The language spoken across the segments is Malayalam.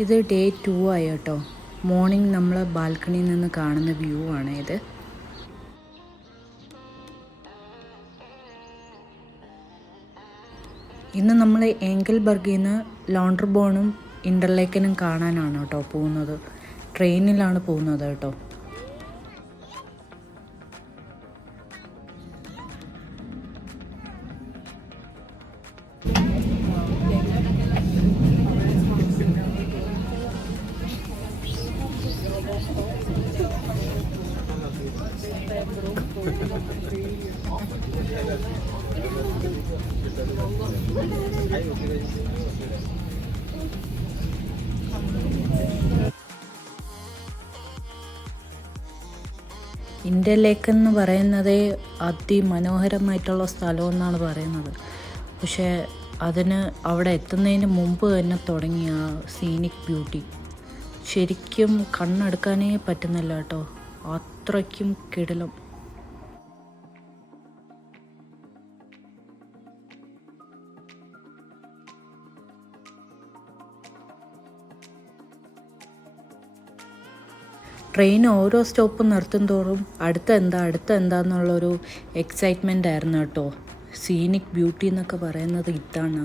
ഇത് ഡേ 2 ആയി കേട്ടോ. മോർണിംഗ് നമ്മൾ ബാൽക്കണിയിൽ നിന്ന് കാണുന്ന വ്യൂ ആണ് ഇത്. ഇന്ന് നമ്മൾ ഏങ്കൽബർഗിൽ നിന്ന് ലോണ്ടർബോണും ഇൻ്റർലേക്കനും കാണാനാണ് കേട്ടോ പോകുന്നത്. ട്രെയിനിലാണ് പോകുന്നത് കേട്ടോ. ഇൻ്റർലേക്ക് എന്ന് പറയുന്നത് അതിമനോഹരമായിട്ടുള്ള സ്ഥലമെന്നാണ് പറയുന്നത്. പക്ഷേ അതിന് അവിടെ എത്തുന്നതിന് മുമ്പ് തന്നെ തുടങ്ങിയ സീനിക് ബ്യൂട്ടി ശരിക്കും കണ്ണെടുക്കാനേ പറ്റുന്നില്ല കേട്ടോ. അത്രയ്ക്കും കിടിലം. ട്രെയിൻ ഓരോ സ്റ്റോപ്പ് നിർത്തും തോറും അടുത്ത എന്താന്നുള്ളൊരു എക്സൈറ്റ്മെൻ്റ് ആയിരുന്നു കേട്ടോ. സീനിക് ബ്യൂട്ടി എന്നൊക്കെ പറയുന്നത് ഇതാണ്.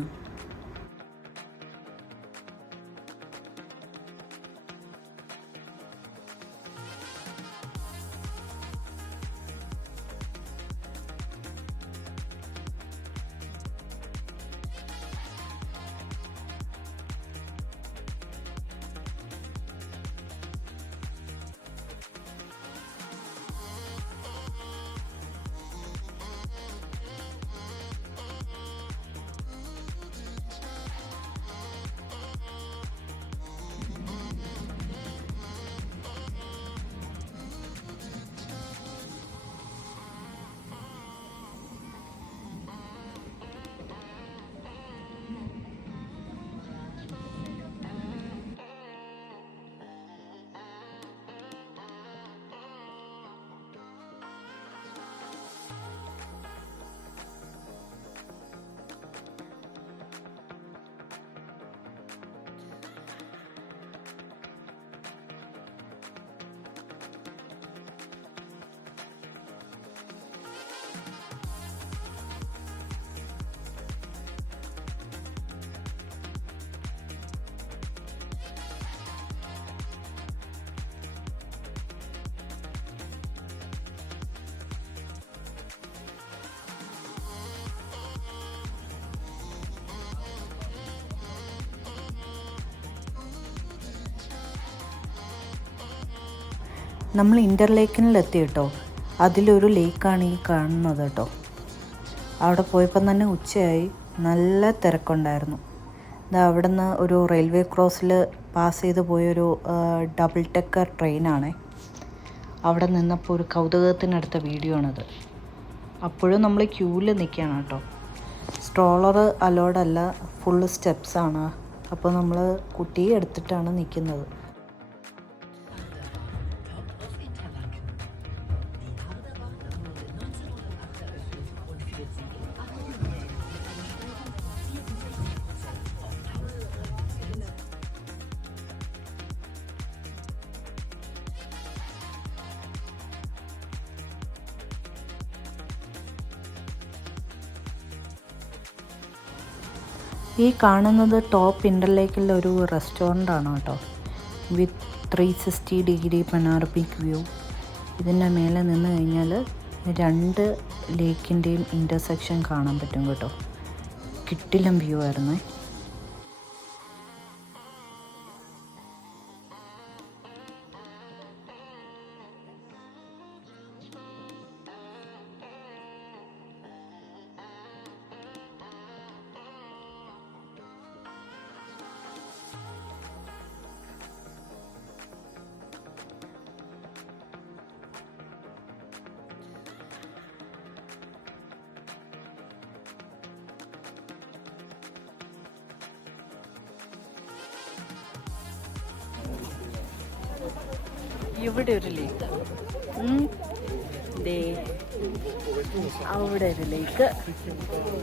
നമ്മൾ ഇൻ്റർലേക്കിനിലെത്തി കേട്ടോ. അതിലൊരു ലേക്കാണ് ഈ കാണുന്നത് കേട്ടോ. അവിടെ പോയപ്പം തന്നെ ഉച്ചയായി, നല്ല തിരക്കുണ്ടായിരുന്നു. അവിടെ നിന്ന് ഒരു റെയിൽവേ ക്രോസിൽ പാസ് ചെയ്ത് പോയൊരു ഡബിൾ ഡെക്കർ ട്രെയിനാണേ. അവിടെ നിന്നപ്പോൾ ഒരു കൗതുകത്തിനടുത്ത വീഡിയോ ആണത്. അപ്പോഴും നമ്മൾ ക്യൂവിൽ നിൽക്കുകയാണ് കേട്ടോ. സ്ട്രോളർ അലോഡല്ല, ഫുള്ള് സ്റ്റെപ്സാണ്. അപ്പോൾ നമ്മൾ കുട്ടിയെ എടുത്തിട്ടാണ് നിൽക്കുന്നത്. ഈ കാണുന്നത് ടോപ്പ് ഇൻ്റർലേക്കിലെ ഒരു റെസ്റ്റോറൻ്റ് ആണ് കേട്ടോ. വിത്ത് 360 ഡിഗ്രി പനോറമിക് വ്യൂ. ഇതിൻ്റെ മേലെ നിന്ന് കഴിഞ്ഞാൽ 2 ലേക്കിൻ്റെയും ഇൻ്റർസെക്ഷൻ കാണാൻ പറ്റും കേട്ടോ. കിടിലം വ്യൂ ആയിരുന്നേ. ഇവിടെ ഒരു ലേക്ക്, അവിടെ ഒരു ലേക്ക്.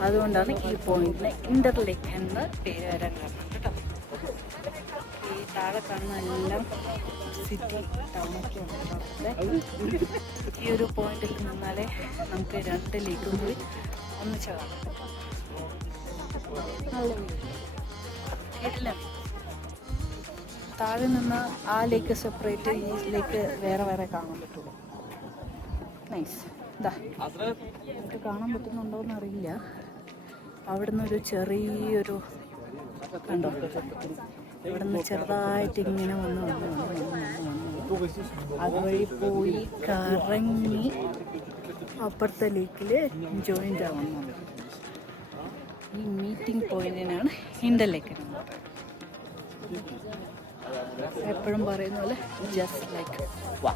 അതുകൊണ്ടാണ് ഈ പോയിന്റിന് ഇന്റർലേക്ക് എന്ന് പേര് വരാൻ കാരണം കേട്ടോ. ഈ താഴെ കാണുന്ന എല്ലാം സിറ്റി ടൗണൊക്കെ ഉണ്ട്. ഈ ഒരു പോയിന്റിൽ നിന്നാലേ നമുക്ക് 2 ലേക്കും കൂടി ഒന്നിച്ച് കാണാം. നല്ല താഴെ നിന്ന് ആ ലേക്ക് സെപ്പറേറ്റ്, ഈ ലേക്ക് വേറെ വേറെ കാണാൻ പറ്റുള്ളൂ. നൈസ്. ഇതാ നമുക്ക് കാണാൻ പറ്റുന്നുണ്ടോയെന്ന് അറിയില്ല. അവിടുന്ന് ഒരു ചെറിയൊരു കണ്ടോ, ഇവിടുന്ന് ചെറുതായിട്ട് ഇങ്ങനെ വന്ന് അതുവഴി പോയി കറങ്ങി അപ്പുറത്തെ ലേക്കിൽ ജോയിൻ്റ് ആവുന്നു. ഈ മീറ്റിംഗ് പോയിന്റിനാണ് ഇന്റർ ലേക്ക്. എപ്പോഴും പറയുന്ന പോലെ ജസ്റ്റ് ലൈക്ക് വാ.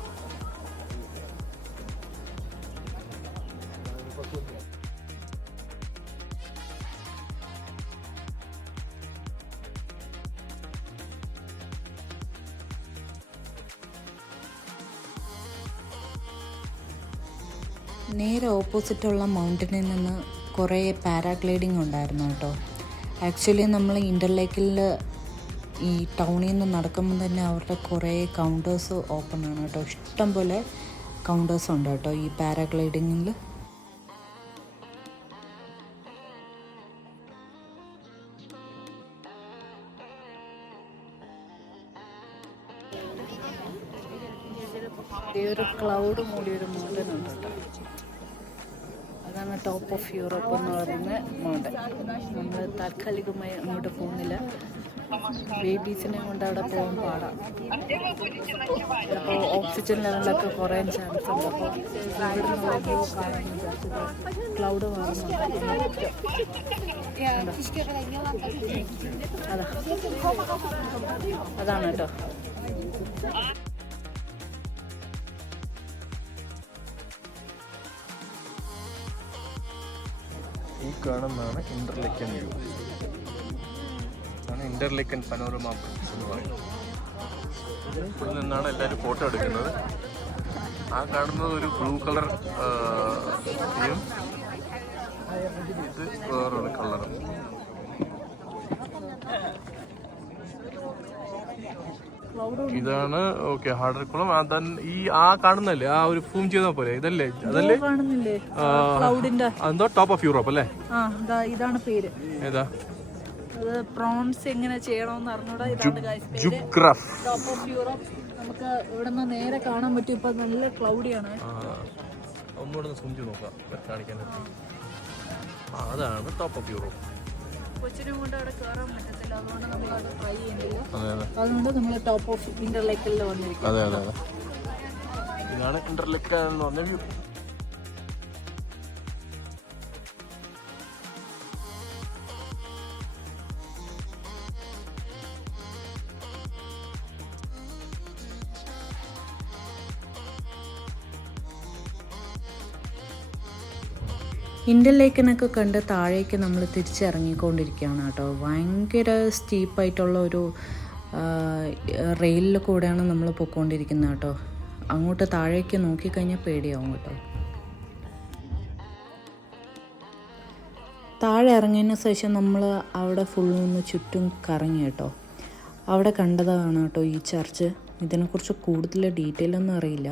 നേരെ ഓപ്പോസിറ്റുള്ള മൗണ്ടനിൽ നിന്ന് കുറേ പാരാഗ്ലൈഡിങ് ഉണ്ടായിരുന്നു കേട്ടോ. ആക്ച്വലി നമ്മൾ ഇൻ്റർലേക്കിൽ ഈ ടൗണിൽ നിന്ന് നടക്കുമ്പോൾ തന്നെ അവരുടെ കുറേ കൗണ്ടേഴ്സ് ഓപ്പൺ ആണ് കേട്ടോ. ഇഷ്ടം പോലെ കൗണ്ടേഴ്സ് ഉണ്ട് കേട്ടോ ഈ പാരാഗ്ലൈഡിങ്ങിൽ. ഈ ഒരു ക്ലൗഡ് മൂടിയൊരു മൗണ്ടൻ ഉണ്ട് കേട്ടോ. അതാണ് ടോപ്പ് ഓഫ് യൂറോപ്പ് എന്ന് പറയുന്ന മൗണ്ടൻ. നമ്മൾ താൽക്കാലികമായി അങ്ങോട്ട് പോകുന്നില്ല. ബേബീസിനെ കൊണ്ട് അവിടെ പോകാൻ പാടാം. ചിലപ്പോൾ ഓക്സിജൻ ലെവലൊക്കെ കുറയാൻ ചാൻസ് ഉണ്ട്. അപ്പോൾ ഇവിടുന്നുള്ള വ്യൂ കാണുന്നത് ക്ലൗഡ് മാറുന്നുണ്ട്. അതാണ് കേട്ടോ. ഈ കാണുന്നതാണ് ഇന്റർലേക്കൻ വ്യൂ. ആണ് ഇന്റർലേക്കൻ പനോരമ ബ്രിഡ്ജ് എന്ന് പറയുന്നത്. ഇവിടെ നിന്നാണ് എല്ലാവരും ഫോട്ടോ എടുക്കുന്നത്. ആ കാണുന്നത് ഒരു ബ്ലൂ കളർ സിറ്റിയും ഇത് വേറൊരു കളറും. ഇതാണ് ഓക്കെ ഹാർഡർക്കുളം. ഈ ആ കാണുന്നല്ലേ, ആ ഒരു ഫൂം ചെയ്ത പോലെ ഇതല്ലേ, അതല്ലേ എന്തോ ടോപ്പ് ഓഫ് യൂറോപ്പ് അല്ലേ? ഇതാണ് പേര്. ഏതാ പ്രോൺസ് എങ്ങനെ ചെയ്യണമെന്ന് അറിഞ്ഞൂടാ. ടോപ്പ് ഓഫ് യൂറോപ്പ് നമുക്ക് ഇവിടെ നിന്ന് നേരെ കാണാൻ പറ്റും. ഇപ്പൊ നല്ല ക്ലൗഡിയാണ്. ഒന്നുകൂടെ സൂം ചെയ്ത് നോക്കാം കാണിക്കാൻ. അതാണ് ടോപ്പ് ഓഫ് യൂറോപ്പ്. കൊച്ചിനും കൊണ്ട് അവിടെ കയറാൻ പറ്റത്തില്ല, അതുകൊണ്ട് നമ്മൾ അത് ട്രൈ ചെയ്യുന്നില്ല. അതുകൊണ്ട് നമ്മൾ ടോപ്പ് ഓഫ് ഇന്റർലേക്കിൽ വന്നിരിക്കും. അതെ അതെ അതെ, ഇതാണ് ഇന്റർലേക്ക് എന്ന് പറഞ്ഞ വ്യൂ. ഇന്ത്യൻ ലേക്കിനൊക്കെ കണ്ട് താഴേക്ക് നമ്മൾ തിരിച്ചിറങ്ങിക്കൊണ്ടിരിക്കുകയാണ് കേട്ടോ. ഭയങ്കര സ്റ്റീപ്പായിട്ടുള്ള ഒരു റെയിലിൽ കൂടെയാണ് നമ്മൾ പോയിക്കൊണ്ടിരിക്കുന്നത് കേട്ടോ. അങ്ങോട്ട് താഴേക്ക് നോക്കിക്കഴിഞ്ഞാൽ പേടിയാവും കേട്ടോ. താഴെ ഇറങ്ങിയതിന് ശേഷം നമ്മൾ അവിടെ ഫുള്ളൊന്ന് ചുറ്റും കറങ്ങി കേട്ടോ. അവിടെ കണ്ടതാണ് കേട്ടോ ഈ ചർച്ച്. ഇതിനെക്കുറിച്ച് കൂടുതൽ ഡീറ്റെയിൽ ഒന്നും അറിയില്ല.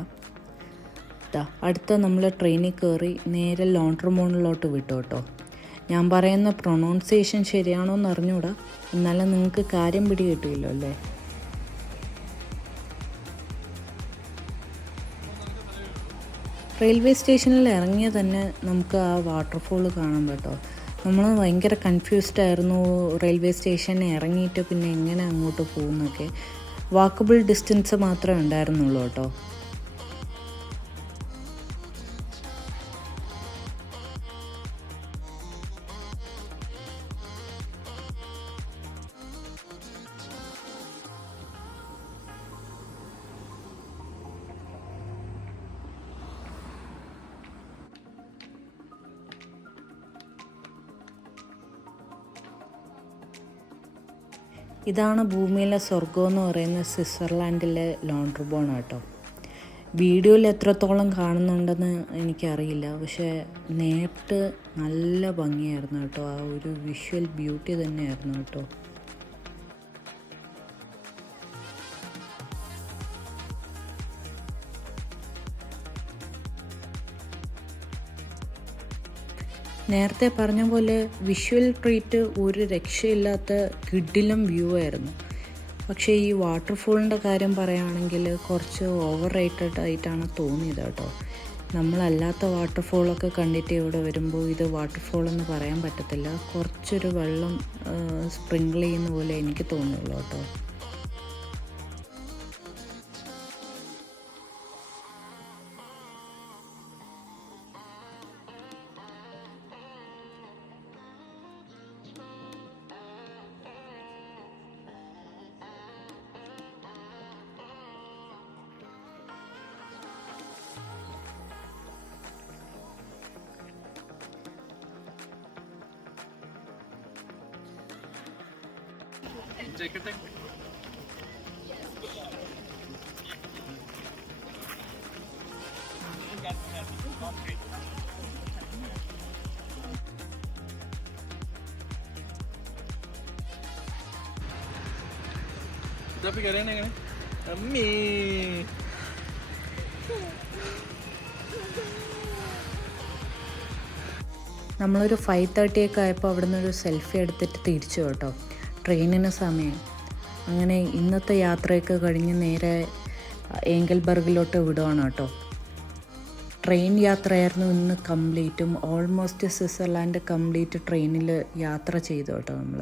അടുത്ത നമ്മൾ ട്രെയിനിൽ കയറി നേരെ ലോണ്ടർമോണിലോട്ട് വിട്ടു കേട്ടോ. ഞാൻ പറയുന്ന പ്രൊണൗൺസിയേഷൻ ശരിയാണോ എന്ന് അറിഞ്ഞൂടാ, എന്നാലും നിങ്ങൾക്ക് കാര്യം പിടി കിട്ടിയല്ലോ അല്ലേ. റെയിൽവേ സ്റ്റേഷനിൽ ഇറങ്ങിയ തന്നെ നമുക്ക് ആ വാട്ടർഫോൾ കാണാൻ കേട്ടോ. നമ്മൾ ഭയങ്കര കൺഫ്യൂസ്ഡ് ആയിരുന്നു റെയിൽവേ സ്റ്റേഷനിൽ ഇറങ്ങിയിട്ട് പിന്നെ എങ്ങനെ അങ്ങോട്ട് പോകുന്നൊക്കെ. വാക്കബിൾ ഡിസ്റ്റൻസ് മാത്രമേ ഉണ്ടായിരുന്നുള്ളൂ കേട്ടോ. ഇതാണ് ഭൂമിയിലെ സ്വർഗം എന്ന് പറയുന്ന സ്വിറ്റ്സർലാൻഡിലെ ലോണ്ടർബോൺ കേട്ടോ. വീഡിയോയിൽ എത്രത്തോളം കാണുന്നുണ്ടെന്ന് എനിക്കറിയില്ല, പക്ഷേ നേരിട്ട് നല്ല ഭംഗിയായിരുന്നു കേട്ടോ. ആ ഒരു വിഷ്വൽ ബ്യൂട്ടി തന്നെയായിരുന്നു കേട്ടോ. നേരത്തെ പറഞ്ഞ പോലെ വിഷ്വൽ ട്രീറ്റ് ഒരു രക്ഷയില്ലാത്ത കിഡിലും വ്യൂ ആയിരുന്നു. പക്ഷേ ഈ വാട്ടർഫോളിൻ്റെ കാര്യം പറയുകയാണെങ്കിൽ കുറച്ച് ഓവർ റേറ്റഡ് ആയിട്ടാണ് തോന്നിയത് കേട്ടോ. നമ്മളല്ലാത്ത വാട്ടർഫോളൊക്കെ കണ്ടിട്ട് ഇവിടെ വരുമ്പോൾ ഇത് വാട്ടർഫോൾ എന്ന് പറയാൻ പറ്റത്തില്ല. കുറച്ചൊരു വെള്ളം സ്പ്രിങ്കിൾ ചെയ്യുന്ന പോലെ എനിക്ക് തോന്നുള്ളൂ കേട്ടോ. എങ്ങനെ അമ്മേ നമ്മളൊരു 5:30 ആയപ്പോൾ അവിടെ നിന്നൊരു സെൽഫി എടുത്തിട്ട് തിരിച്ചു കേട്ടോ. ട്രെയിനിന് സമയം. അങ്ങനെ ഇന്നത്തെ യാത്രയൊക്കെ കഴിഞ്ഞ് നേരെ ഏങ്കൽബർഗിലോട്ട് വിടുവാണ് കേട്ടോ. ട്രെയിൻ യാത്രയായിരുന്നു ഇന്ന് കംപ്ലീറ്റും. ഓൾമോസ്റ്റ് സ്വിറ്റ്സർലാൻഡ് കംപ്ലീറ്റ് ട്രെയിനിൽ യാത്ര ചെയ്തു കേട്ടോ നമ്മൾ.